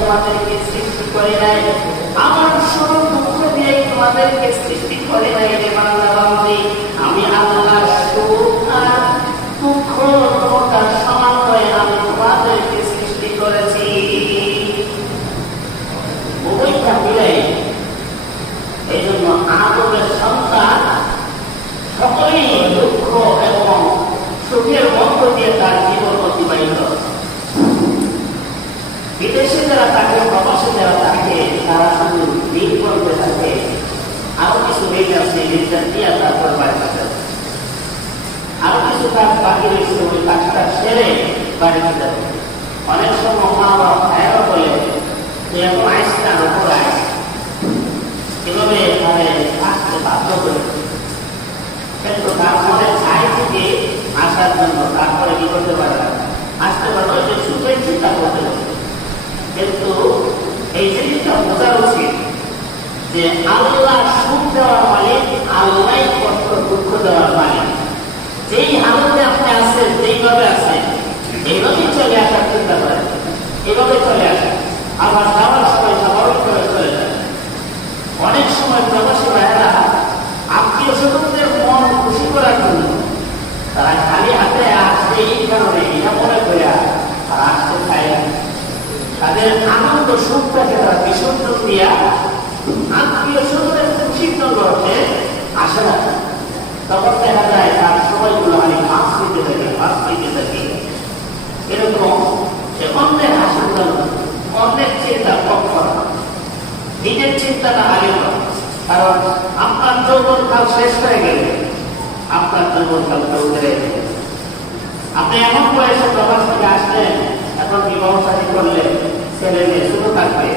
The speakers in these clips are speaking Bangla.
তোমাদেরকে সৃষ্টি করে নাই, আমার শুধু দুঃখ দিয়ে তোমাদেরকে সৃষ্টি করে নাই রে বান্দা বান্দি। আমি আল্লাহ সুখ আর দুঃখ তোমার সমন্বয়ে আমি তোমাদেরকে সৃষ্টি করেছি। উভয়টা মিলে এই জন্য আদমের সন্তান সকলেই দুঃখ এবং সুখের মধ্য দিয়ে তার জীবন অতিবাহিত। বিদেশে যারা থাকে, প্রবাসে যারা থাকে, তারা শুধু দিন করতে থাকে। আরো কিছু রেট আছে, রেটটা দিয়ে তারপর বাড়িতে যাবে। আরো কিছু কাজ বাকি রয়েছে, ওই কাজটা সেরে বাড়িতে যাবে। অনেক সময় মা বাবা ভাইয়েরা বলে যে এখন আইসি না ওপরে আইস, এভাবে আসতে বাধ্য করে। কিন্তু তারপরে চাই থেকে আসার জন্য তারপরে কি করতে পারে না, আসতে পারবে, যে সুখের চিন্তা করতে পারে। কিন্তু এই জিনিসটা বোঝা উচিত যে আল্লাহ সুখ দেওয়ার মালিক, আল্লাহ কষ্ট দুঃখ দেওয়ার মালিক। যেই হালতে আপনি আছেন, যেইভাবে আছেন, এইভাবেই চলে আসার চিন্তা করেন, এভাবে চলে আসেন। আবার যাওয়ার সময় স্বাভাবিকভাবে চলে যায়। অনেক সময় প্রবাসী ভাইয়েরা আত্মীয় স্বজনদের মন খুশি করার জন্য তারা খালি হাতে আসছে, এই কারণে এটা মনে করে আর আসতে চায় না। তাদের আনন্দ সুখটাকে তারা বিসর্জন দিয়া আত্মীয় স্বজনের খুশির জন্য আসে না। তখন দেখা যায় তার সময়গুলো আমি মাছ নিতে থাকি। এরকম যে অন্যের হাসির জন্য অন্যের চিন্তা কম করা, নিজের চিন্তাটা আগে করা। কারণ আপনার যৌবনকাল শেষ হয়ে গেলে আপনার যৌবনকাল চলতে গেলে আপনি এমন বয়সে প্রবাস থেকে আসলেন, এখন বিবাহ শাদী করলে ছেলে মেয়ে শুরু থাকবে,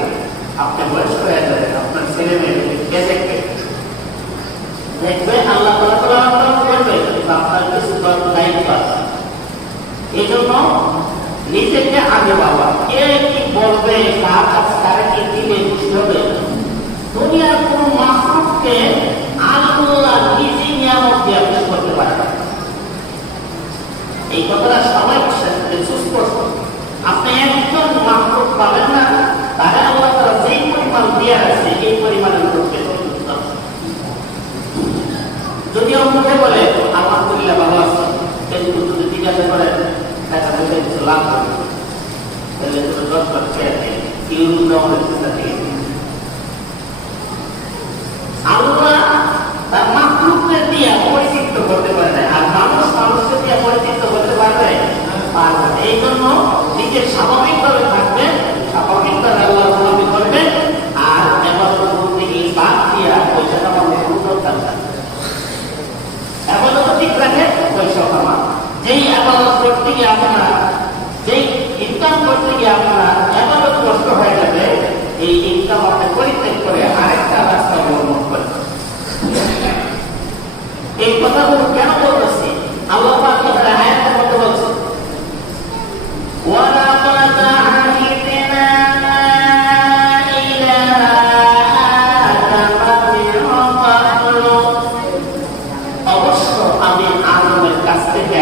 আপনি বয়স হয়ে যাবেন, আপনার ছেলে মেয়ে কে দেখবে? দেখবে আল্লাহ করবে, আপনার কিছু দায়িত্ব আছে। এই জন্য নিজেকে আগে বাবা, কে কি বলবে, কার কাছে কারে কি দিলে খুশি হবে। দুনিয়ার কোন মাখলুককে আল্লাহ নিজে নিয়ামত দিয়ে আপনি করতে পারবেন। এই কথাটা সবাই সুস্পষ্ট। আপনি একজন মাখলুক পাবেন না, তাহলে আল্লাহ তারা যেই পরিমাণ দিয়ে আছে এই পরিমাণের করতে। যদিও মুখে বলে আলহামদুলিল্লাহ ভালো আছে, কিন্তু যদি জিজ্ঞাসা করেন টাকা পয়সা কিছু লাভ হবে, তাহলে 10 লাখ টাকা আল্লাহ তার মাখলুকদের দিয়ে পরিচিত করতে পারে না, আর মানুষ মানুষকে দিয়ে পরিচিত করতে পারবে। এই জন্য নিজের স্বাভাবিকভাবে থাকবেন, স্বাভাবিকভাবে আল্লাহ গোলামি করবেন, আর এবাদত বন্দেগী বাদ দিয়া পয়সাটা আমাদের দরকার না। এবাদত ঠিক রাখে, পয়সা কামা। যেই এবাদত করতে গিয়ে আপনার, যেই ইনকাম করতে গিয়ে আপনার এবাদত কষ্ট হয়ে যাবে, এই ইনকাম আপনি পরিত্যাগ করে আরেকটা রাস্তা অবলম্বন করেন। এই কথাগুলো কেন বলতেছি? আল্লাহ পাক তাআলা আয়াতের মধ্যে বলছেন, ওয়ালাকাদ আ'হিদনা ইলা আদামা মিন ক্বাবলু, অবশ্য আমি আদমের কাছ থেকে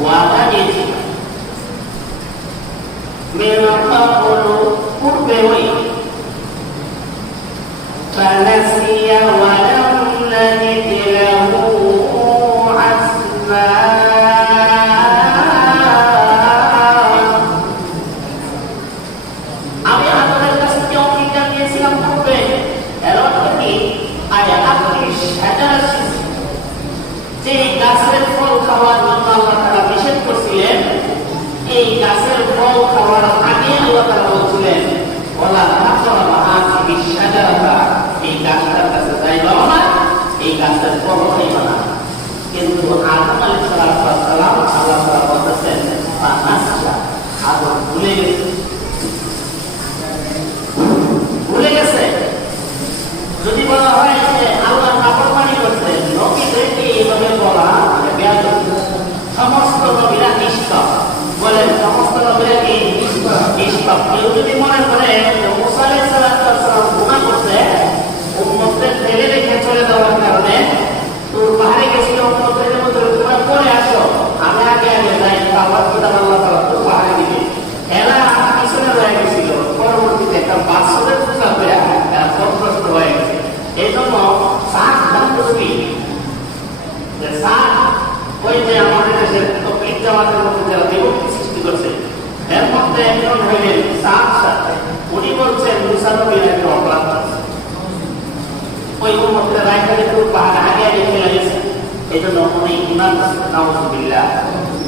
ওয়াদা নিয়েছি। মিন ক্বাবলু, পূর্বে ওই ফানাসিয়া ওয়া লাম নাজিদ লাহু আযমা। আমি আপনাদের কাছ থেকে অঙ্গীকার নিয়েছিলাম পূর্বে, এর অর্থ কি? আপনি যে গাছের ফল খাওয়ার জন্য আল্লাহ তাআলা নিষেধ করছিলেন, এই গাছের ফল খাওয়ার আগে আল্লাহ তাআলা বলছিলেন ওয়ালা তাকরাবু হাযিহি শাজারাতা, এই গাছটার কাছে যাইবা না, এই গাছের ফল খাইবা না। কিন্তু আদম আলাইহিস সালাম আল্লাহ তাআলা বলেছেন ফানাসিয়া, আদম ভুলে গেছে। নিষ্পাপ। কেউ যদি মনে করে যে মুসা আলাইহিস সালাম গুনাহ করছে, উম্মতকে ফেলে রেখে চলে যাওয়ার কারণে তোর পাহাড়ে গেছিল, উম্মতের মধ্যে তোমরা পরে আসো, আমি আগে যাই, তাওরাত কিতাব আল্লাহ তাআলা তো পাহাড়ে দিবে। এরা পিছনে রয়ে গেছিল, পরবর্তীতে একটা বাৎসরের পূজা করে এরা পথভ্রষ্ট হয়ে গেছে। এই জন্য সাত বন্ধুটি যে সাত ওই যে আমাদের দেশের তকলিফ জামাতের মধ্যে যারা বিভক্তি সৃষ্টি করছে, এর মধ্যে একজন হইলেন সাত সাথে। উনি বলছেন মুসা নবীর একটা অপরাধ আছে, ওই উম্মতের রায়খানে খুব পাহাড় আগে আগে ফেলে গেছে, এই জন্য উনি ইমান নাউযুবিল্লাহ।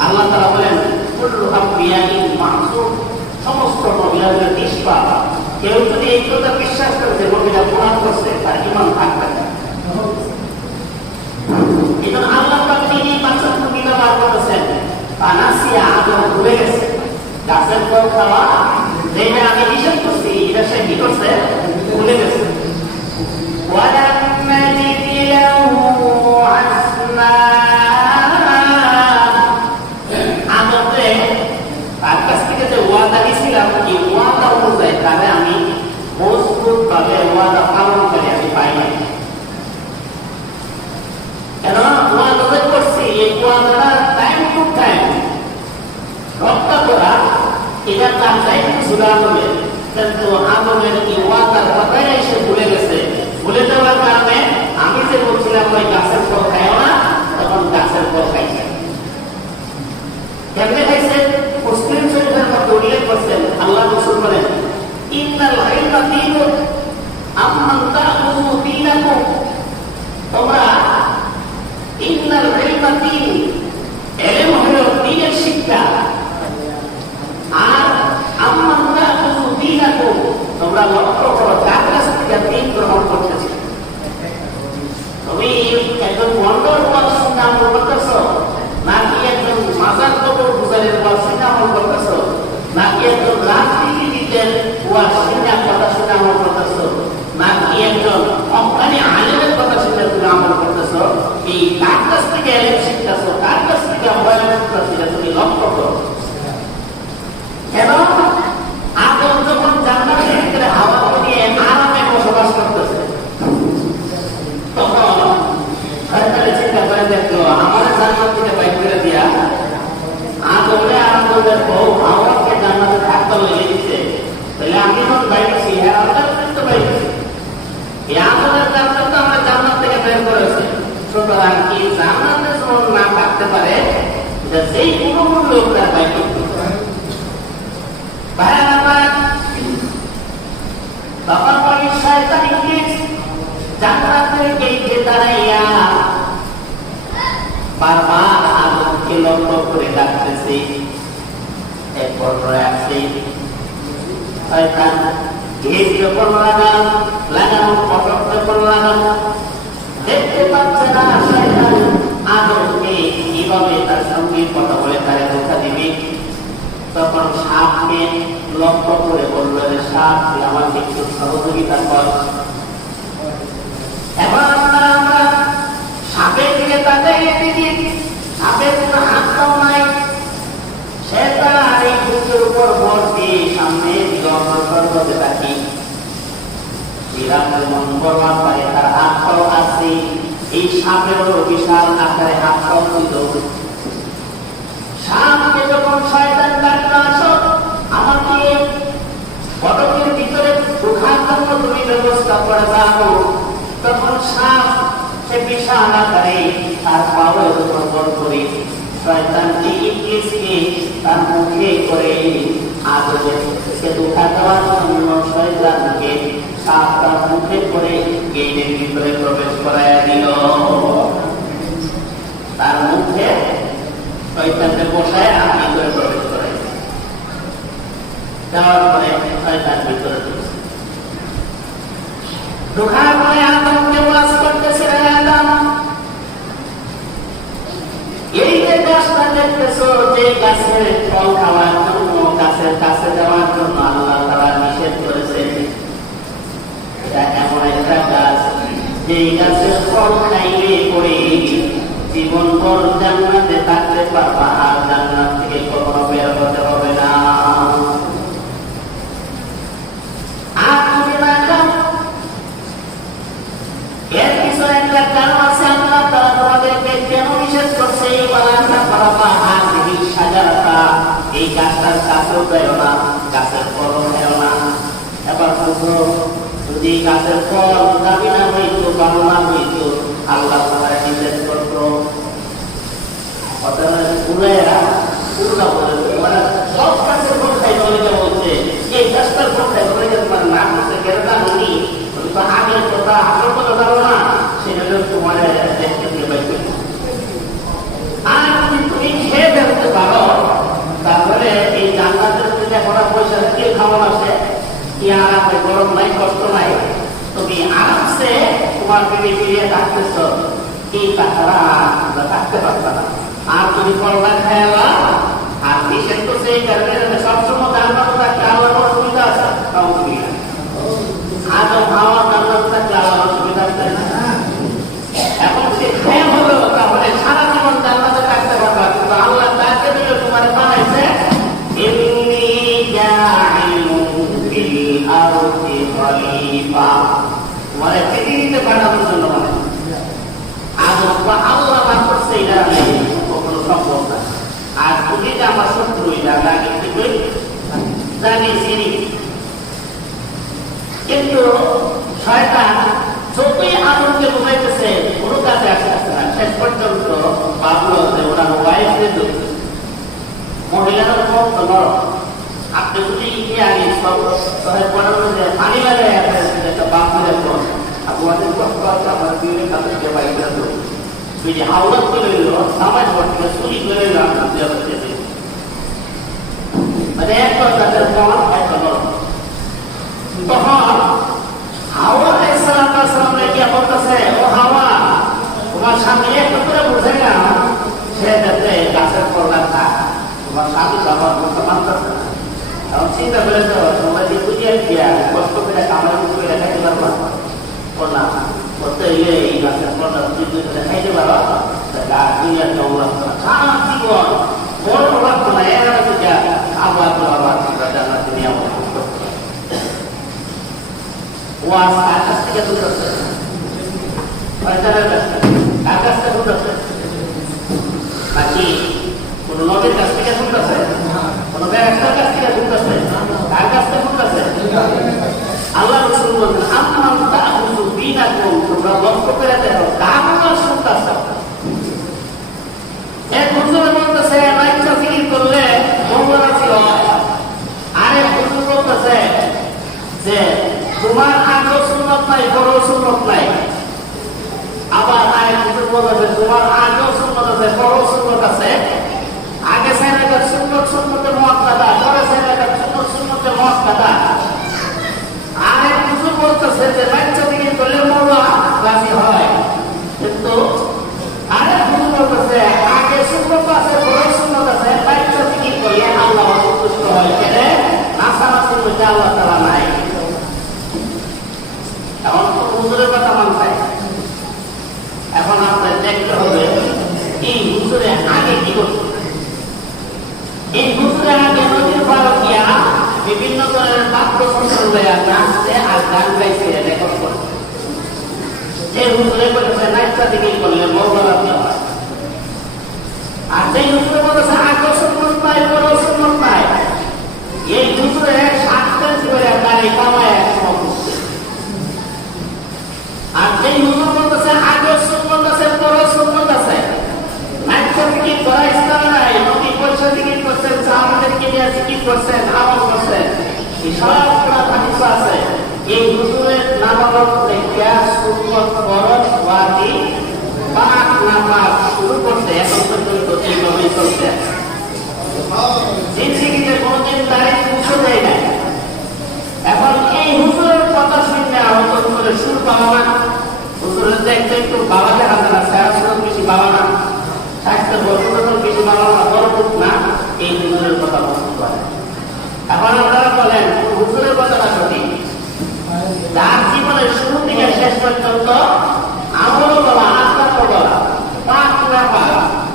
আল্লাহ তাআলা বলেন কুল্লু আমবিয়াইন মাসুম, সমস্ত নবীরা নিষ্পাপ। কেউ যদি এই কথা বিশ্বাস করে যে নবীরা গুনাহ করছে, তার ঈমান থাকবে না। এই জন্য আল্লাহ পাক তিনি 65 কিলো বার করেছেন, আনাসিয়া আদম ভুলে গেছে গাছের ফল খাওয়া, যেটা আমি নিষেধ করছি এটা সে কি করছে, ভুলে গেছে। ওয়ালাম্মা জিলাহু আসনা, আদমে তার কাছ থেকে যে ওয়াদা দিয়েছিলাম, এই ওয়াদা অনুযায়ী তাহলে আমি মজবুত ভাবে ওয়াদা পালন করে আমি পাই না। কেন ওয়াদা করছি, এই ওয়াদাটা টাইম টু টাইম রক্ষা করা, এটা তার দায়িত্ব ছিল আদমের। কিন্তু আদমের এই ওয়াদার কথাই এসে ভুলে গেছে। ভুলে যাওয়ার কারণে আমি যে বলছিলাম ওই গাছের ফল খাইও না, তখন গাছের ফল খাইছে। কেমনে খাইছে? মুসলিম শরীফের মধ্যে উল্লেখ করছেন, আল্লাহ রাসূল বলেন ইন্নাল ইলমা দীনুন আম্মান তা'খুযু দীনাকুম, তোমরা ইন্নাল ইলমা দীন, ইলম হলো দ্বীনের শিক্ষা, আর আম্মান তা'খুযু দীনাকুম, তোমরা লক্ষ্য করো কার কাছ থেকে দ্বীন গ্রহণ করতেছ। তুমি একজন মন্ডল ওয়াজ শুনে আমল করতেছ, নাকি একজন মাজার কবর গুজারের ওয়াজ শুনে আমল করতেছ, নাকি একজন রাজনীতিবিদের ওয়াজ শুনে কথা শুনে আমল করতেছ, নাকি একজন অজ্ঞানী আলেমের কথা শুনে তুমি আমল করতেছ। এই কার কাছ থেকে এলেম শিখতেছ, কার কাছ থেকে অবহেলা শিখতেছ, এটা তুমি লক্ষ্য করো। কেন আদম যখন জান্নাতের ভিতরে হাওয়া নিয়ে আরামে বসবাস করতেছে, তখন সরকারে চিন্তা করে দেখলো আমার জান্নাত থেকে বাইর করে দিয়া আদমে আদমের বউ হাওয়াকে জান্নাতে থাকতে হয়ে দিচ্ছে, তাহলে আমি যখন বাইরেছি হ্যাঁ আল্লাহ তো বাইরেছি, এই আদমের জান্নাত তো আমরা জান্নাত থেকে বের করেছি। সুতরাং কি জান্নাতে যখন না থাকতে পারে, সেই কোনো কোনো লোকরা বাইর করতে পারে। তখন বলি শয়তান ইবলিস জান্নাতের গেটে দাঁড়াইয়া বারবার আদমকে লক্ষ্য করে ডাকতেছে। এরপর আসছে শয়তান গেট যখন লাগানো ফটক যখন লাগানো, দেখতে পাচ্ছে না শয়তান আদমকে কিভাবে তার সঙ্গে কথা বলে তারে ধোঁকা দিবে। তখন সাপকে লক্ষ্য করে বলল যে সাপ তুই আমাকে একটু সহযোগিতা কর। এখন আমরা সাপের দিকে তাকাইয়ে দেখি সাপের কোনো হাতটাও নাই, সে তার এই বুকের উপর ভর দিয়ে সামনে অগ্রসর হতে থাকি। বিরাটের মন বরবাদ করে তার হাতটাও আছে, এই সাপেরও বিশাল আকারে হাতটাও ছিল। সাপকে যখন শয়তান ডাকলো আসো আমাকে ফটকের ভিতরে ঢোকার জন্য তুমি ব্যবস্থা করে দাও, তখন সাপ সে বিশাল আকারে তার পাওয়ার উপর বল করে শয়তানকে ইবলিসকে তার মুখে করে আদমকে ঢোকা দেওয়ার জন্য শয়তানকে সাপ তার মুখে করে গেটের ভিতরে প্রবেশ করাইয়া দিল। তার মুখে শয়তানকে বসায় ভিতরে প্রবেশ করে যাওয়ার পরে শয়তান ভিতরে ঢোকার পরে আদমকে ওয়াজ করতেছে, আদম এই যে গাছটা দেখতেছো, যে গাছের ফল খাওয়ার জন্য গাছের কাছে যাওয়ার জন্য আল্লাহ তাআলা নিষেধ করেছেন, এটা এমন একটা গাছ যে গাছের ফল খাইলে পরে জীবনভর জান্নাতে থাকতে পারবা, আর জান্নাত থেকে কখনো বের হতে হবে না। গাছটার কাছেও যাইও না, গাছের ফলও খাইও না। এবার বলছো যদি গাছের ফল দাবি না হইতো, ভালো না হইতো, আল্লাহ তাআলা নিষেধ করতো। সব গাছের ফল খাইতে অনেকে বলছে এই গাছটার ফল খাইতে অনেকে তোমার না করছে কেন না উনি তো আগের কথা আসল কথা জানো না, সেটা তোমার দেখতে দিয়ে পাইছে। আর তুমি খেয়ে ফেলতে পারো, তারপরে এই জান্নাতের মধ্যে করা পয়সা কি খাওয়ান আছে, কি আরামে, গরম নাই, কষ্ট নাই, তুমি আরামসে তোমার পেটে ফিরিয়ে থাকতেছ, এই টাকারা আমরা থাকতে পারবে না। আর তুমি করলা খাইলা আর নিষেধ তো সেই কারণে সবসময় জান্নাত থাকতে আল্লাহর অসুবিধা আছে, আদম হাওয়া জান্নাত থাকতে আল্লাহর অসুবিধা আছে না। এখন সে খেয়ে হলো তাহলে সারা জীবন জান্নাতে থাকতে পারবা, কিন্তু আল্লাহ তাকে দিলে তোমার বানাইছে ইন্নী জাইলুন ফিল আরদি খলিফা, তোমার পৃথিবীতে পাঠানোর জন্য বানাইছে। আদম বা আল্লাহ না করছে এটা কখনো সম্ভব না। আর তুমি যে আমার শত্রু এটা আগে থেকেই জানি চিনি, কিন্তু শয়তান যতই আদমকে বোঝাইতেছে কোনো কাজে আসতেছে না। শেষ পর্যন্ত ভাবলো যে ওরা ওয়াইফ দিল, মহিলারা মত নরম। আপনি যদি ইয়ে আগে সব পড়ানো যে পানি লাগে একটা বাপ দেখো আপনাদের কষ্ট আছে, আমার বিয়ে তাদেরকে বাইক রাখলো তুই যে আওলাদ করে নিল সমাজ বর্তমানে চুরি করে নিল আপনার মানে একটা তাদের মন একটা নরম। তখন হাওয়া আলাইহিসসালামে গিয়ে বলতেছে, ও হাওয়া, তোমার সামনে একটু করে বুঝে না সে যাতে গাছের ফলটা খায়, তোমার স্বামী আমার কথা মানতেছে না। এখন চিন্তা করে তো তোমরা যে বুঝিয়ে দিয়া কষ্ট করে কামাই করে খাইতে পারবা না, করতে গেলে এই গাছের ফলটা বুঝে করে খাইতে পারো, গাছ দুনিয়া জঙ্গল সারা জীবন বড় প্রভাব না। এর মধ্যে আবার আবার জান্নাতে নিয়ে ওয়াজ আকাশ থেকে দুলতেছে, আকাশ থেকে দুলতেছে, নাকি কোন নদীর কাছ থেকে শুনতেছে, কোন ব্যবসার কাছ থেকে শুনতেছে, কার কাছ থেকে শুনতেছে? আল্লাহ রাসূল বলেন আম্মান তা'খুযু বিনাকুম, তোমরা লক্ষ্য করে দেখো কার ওয়াজ শুনতেছে। এক হুজুর বলতেছে নাইচা ফিকির করলে মঙ্গলাচি হয়, আরেক হুজুর বলতেছে যে তোমার আগেও সুন্নত নাই, পরেও সুন্নত নাই। আবার আরেক হুজুর বলতেছে তোমার আগেও সুন্নত আছে, পরেও সুন্নত আছে। আগে সাইরাকাত সুন্নত সুন্নতে মুআক্কাদা, পরে সাইরাকাত সুন্নত সুন্নতে মুআক্কাদা। আরেক হুজুর বলতেছে যে নাইচা ফিকির করলে মওলা রাজি হয়, কিন্তু আরেক হুজুর বলতেছে আগে সুন্নত আছে, পরে সুন্নত আছে, নাইচা ফিকির করলে আল্লাহ সন্তুষ্ট হয়। কেন? নাসারাতের মধ্যে আল্লাহ তাআলা নাই। এখন তো হুজুরের কথা মানতে, এখন আপনার দেখতে হবে এই হুজুরে আগে কি করছে। এই হুজুরে আগে নদীর পাড়ে গিয়া বিভিন্ন ধরনের বাদ্যযন্ত্র লইয়া নাচছে আর গান গাইছে, রেকর্ড করছে। এই হুজুরে বলেছে নাচটা দিকে করলে মৌলানা হয়। আর সেই হুজুরে বলেছে আগে সুন্নত নাই, পরে সুন্নত নাই। এই হুজুরে 7 কাজ করে দাঁড়িয়ে কামায় একসময় করছে। আর সেই হুজুর বলতেছে আগে সুন্নত আছে, পরে সুন্নত আছে। নাচটা দিকে করা ইসলাম নাই, নবী পয়সা দিকে করছেন, সাহাবাদেরকে নিয়ে জিকির করছেন, আমল করছেন, এই সব হাদিস আছে। এই হুজুরের নামাবত থেকে সুন্নত ফরজ ওয়াজিব পাক নামাজ শুরু করতে এখন পর্যন্ত এইভাবেই চলছে। জিন্দেগিতে কোনোদিন তারিখ মুছে দেয় না। এখন এই হুজুরের কথা শুনলে হয়তো হুজুরের সুর পাওয়া না, হুজুরের দেখতে একটু বাবাকে হাতে না, স্যার বেশি বাবা না, স্বাস্থ্য বড় বেশি বাবা না, বড় বুক না, এই হুজুরের কথা পছন্দ করে। এখন আপনারা বলেন হুজুরের কথাটা সঠিক, যার জীবনের শুরু থেকে শেষ পর্যন্ত আমলও বলা, আত্মাও বলা, পাক না পাক,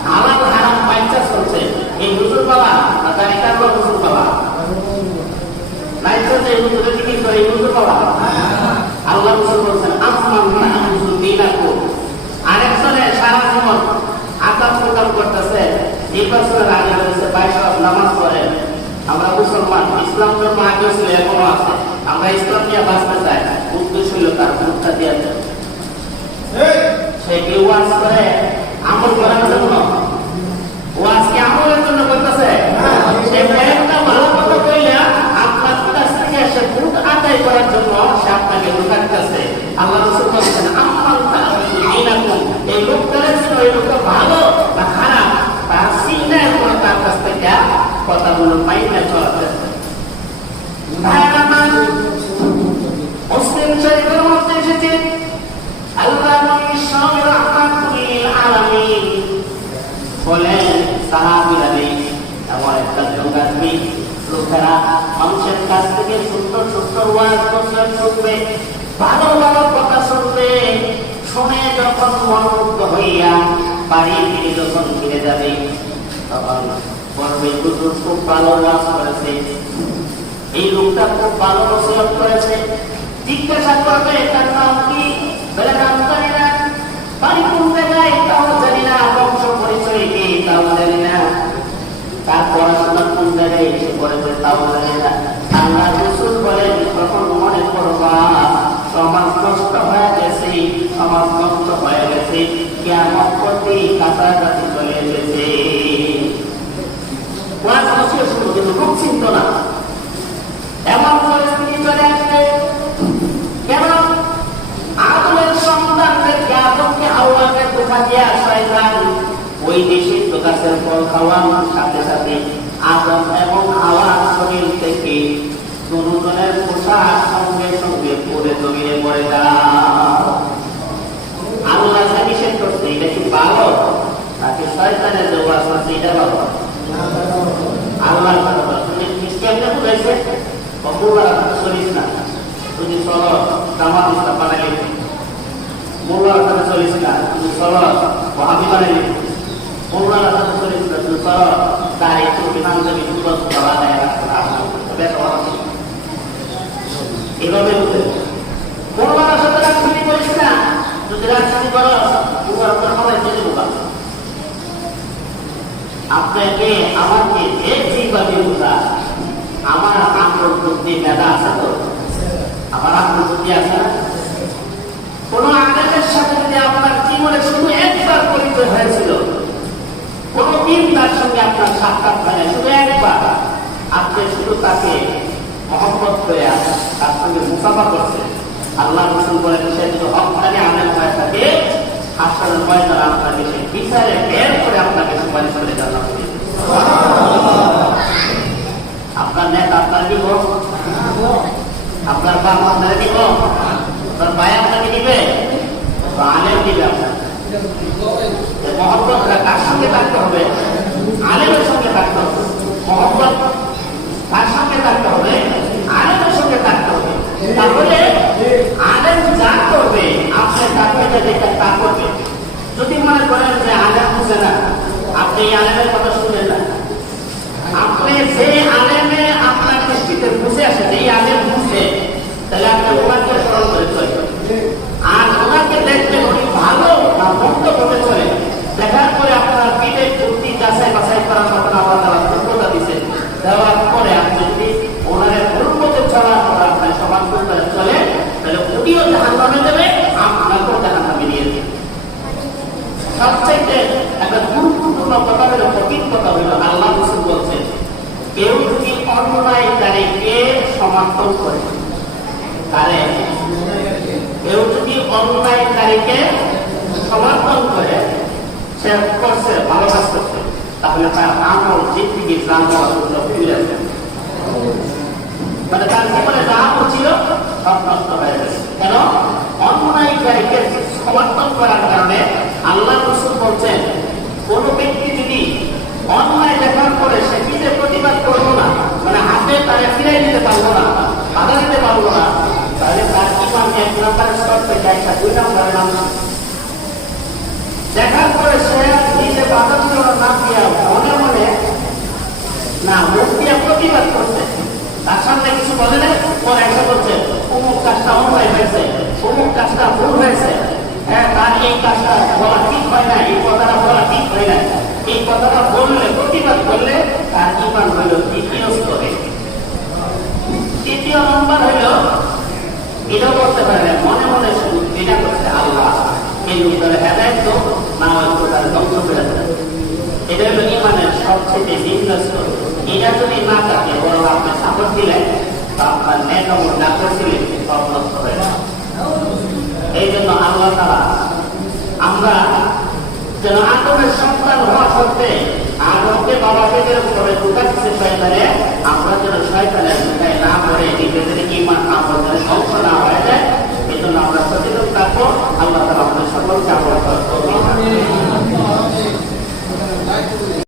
হালাল হারাম বাচ্চা চলছে, এই হুজুর বলা না তার একাগ্র হুজুর বলা নাইছে যে হুজুরের দিকে করে এই হুজুর বলা। আল্লাহ রাসূল বলেছেন আম্মান তা'খুযু বিনাকুম, আরেকজনে সারা জীবন আকাম প্রকাম করতেছে, এই বছরের আগে বলেছে 22 নামাজ পড়ে, আমরা মুসলমান, ইসলাম ধর্ম আগে ছিল, এখনো আছে। আমরা ইসলাম নিয়ে বাঁচতে চাই, উদ্দেশ্য হলো তার ভোটটা দেওয়ার জন্য। সে কি ওয়াজ করে আমল করার জন্য? ওয়াজকে আমলের জন্য করতেছে। সে একটা ভালো কথা কইলে আপনার কাছ থেকে সে ভোট আদায় করার জন্য সে আপনাকে ঢুকাচ্ছে। আল্লাহ রাসূল বলেছেন, আমল এই লোকটার জন্য এই লোকটা ভালো না খারাপ তার চিন্তার কোনো তার কাছ থেকে কথাগুলো মাইনে চলাতে। মুসলিম শরীফের মধ্যে এসেছে আল্লাহ নবী সাল্লাল্লাহু আলামিন বলেন, সাহাবীরা এমন একটা জঙ্গি লোকেরা মানুষের কাছ থেকে সুন্দর সুন্দর ওয়াজ শুনবে, ভালো ভালো কথা শুনবে, শুনে যখন মনোমুগ্ধ হইয়া বাড়ি ফিরে যখন ফিরে যাবে তখন বলবে, হুজুর খুব ভালো ওয়াজ করেছে, এই লোকটা খুব ভালো নসিহত করেছে। জিজ্ঞাসা করবে তার নাম কি? বলে নাম জানি না। বাড়ি কোন জায়গায় তাও জানি না, বংশ পরিচয় কি তাও জানি না, তার পড়াশোনা কোন জায়গায় এসে পড়েছে তাও জানি না। আল্লাহ রাসূল বলেন, তখন মনে করবা সমাজ নষ্ট হয়ে গেছে, সমাজ নষ্ট হয়ে গেছে, কিয়ামত করতে কাছাকাছি চলে এসেছে। ওয়াজ নসিহত শুরু, কিন্তু লোক চিন্ত না। এমন পরিস্থিতি চলে আসবে কেন? আদমের সন্তানদেরকে, আদমকে হাওয়াকে ধোঁকা দিয়ে শয়তান ওই নিষিদ্ধ গাছের ফল খাওয়ানোর সাথে সাথে আদম এবং হাওয়ার শরীর থেকে দুজনের পোশাক সঙ্গে সঙ্গে পরে জমিয়ে পড়ে যায়। আল্লাহ যা নিষেধ করছে এটা কি ভালো নাকি শয়তানের যে ওয়াজ আছে এটা ভালো? আল্লাহ তুমি কেমনে বুঝাইছে? মোল্লার সাথে চলিস না, তুমি চলো জামাত ইসলাম বানাইলি। মোল্লার সাথে চলিস না, তুমি চলো ওয়াহাবি বানাইলি। মোল্লার সাথে চলিস না, তুমি চলো দাঁড়িয়ে চুটি পাঞ্জাবি যুবক বানায় রাখতে। এভাবে মোল্লার সাথে রাজনীতি করিস না, যদি রাজনীতি করো তোমার উপর সবাই চলে বোকা। আপনাকে আমাকে যেভাবে বোঝা, আমার আগ্রহ বুদ্ধি মেধা আছে তো? আমার আগ্রহ বুদ্ধি আছে না? কোন আদেশের সাথে যদি আপনার জীবনে শুধু একবার পরিচয় হয়েছিল, কোনদিন তার সঙ্গে আপনার সাক্ষাৎ হয় না, শুধু একবার, আপনি শুধু তাকে মহব্বত করে তার সঙ্গে মুসাফা করছেন, আল্লাহ রাসূল বলেন, সে যদি হকদারি আলেম হয়ে থাকে, হাসরের ময়দানে আপনাকে সে বিচারে বের করে আপনাকে সুপারিশ করে জান্নাতে দিবে। আপনার নেতা আপনার দিব, আপনার বাপ আপনার দিব, আপনার ভাই আপনাকে দিবে, আলেম দিবে আপনার। মহব্বত কার সঙ্গে থাকতে হবে? আলেমের সঙ্গে থাকতে হবে। মহব্বত কার সঙ্গে থাকতে হবে? আলেমের সঙ্গে থাকতে হবে। তাহলে আলেম যা করবে আপনি তাকে দেখে তা করবে। যদি মনে করেন যে আলেম বুঝে না, আপনি এই আলেমের কথা শুনবেন না। আপনি যে আলেমে আপনার দৃষ্টিতে বুঝে আসে, এই আলেম বুঝে, তাহলে আপনি ওনাকে স্মরণ করে চলবেন। আর ওনাকে দেখবেন উনি ভালো না মন্দ করে চলে, দেখার পরে আপনার পিঠে যুক্তি যাচাই বাছাই করার মতন আবার তারা যোগ্যতা দিচ্ছে, দেওয়ার পরে আপনি যদি ওনার ভুলপথে চলার পর আপনার সমান করে চলে, তাহলে উনিও জাহান্নামে দেবে, আপনাকেও জাহান্নামে নিয়ে দেবে। সবচেয়ে একটা গুরুত্বপূর্ণ কথা হলো, কঠিন কথা হলো, আল্লাহ রাসূল বলছেন, কেউ যদি অন্যায়কারীকে সমর্থন করে, কেউ যদি অন্যায়কারীকে সমর্থন করে, সে করছে ভালো কাজ করছে, তাহলে তার আমল জিন্দেগি জান ফিরে আসবে। মানে তার জীবনে যা আমল ছিল সব নষ্ট হয়ে গেছে। কেন? অন্যায়কারীকে সমর্থন করার কারণে আল্লাহ রাসূল বলছেন, কোন ব্যক্তি যদি অন্যায় দেখার পরে সে নিজে প্রতিবাদ করবো না, মানে হাতে তারা ফিরাই দিতে পারবো না, বাধা দিতে পারবো না, তাহলে তার জীবন 1 নম্বরের স্তর থেকে একটা 2 নম্বরের নাম দেখার পরে সে নিজে বাধা দিল না দিয়া মনে মনে না মুখ দিয়া প্রতিবাদ করছে, তার সামনে কিছু বলে না, পরে এসে বলছে অমুক কাজটা অন্যায় হয়েছে, অমুক কাজটা ভুল হয়েছে, হ্যাঁ তার এই কাজটা বলা ঠিক হয় না, এই কথাটা বলা ঠিক হয় না, এই কথাটা বললে, প্রতিবাদ করলে তার ইমান হইল তৃতীয় স্তরে। তৃতীয় নম্বর হইল এটাও করতে পারে মনে মনে শুধু এটা করছে আল্লাহ এই লোকদের হেদায়ত তো না হয়তো তার ধ্বংস করে দেয়। এটা হলো ইমানের সবচেয়ে নিম্ন স্তর। এটা যদি না থাকে বরং আপনি সাপোর্ট দিলেন বা আপনার নেকামত না করছিলেন সব নষ্ট হয়ে যায়। এই জন্য আল্লাহ তাআলা আমরা যেন আদমের সন্তান হওয়া সত্ত্বে আদমকে বাবা পেটের উপরে ঢুকাচ্ছে শয়তানে, আমরা যেন শয়তানের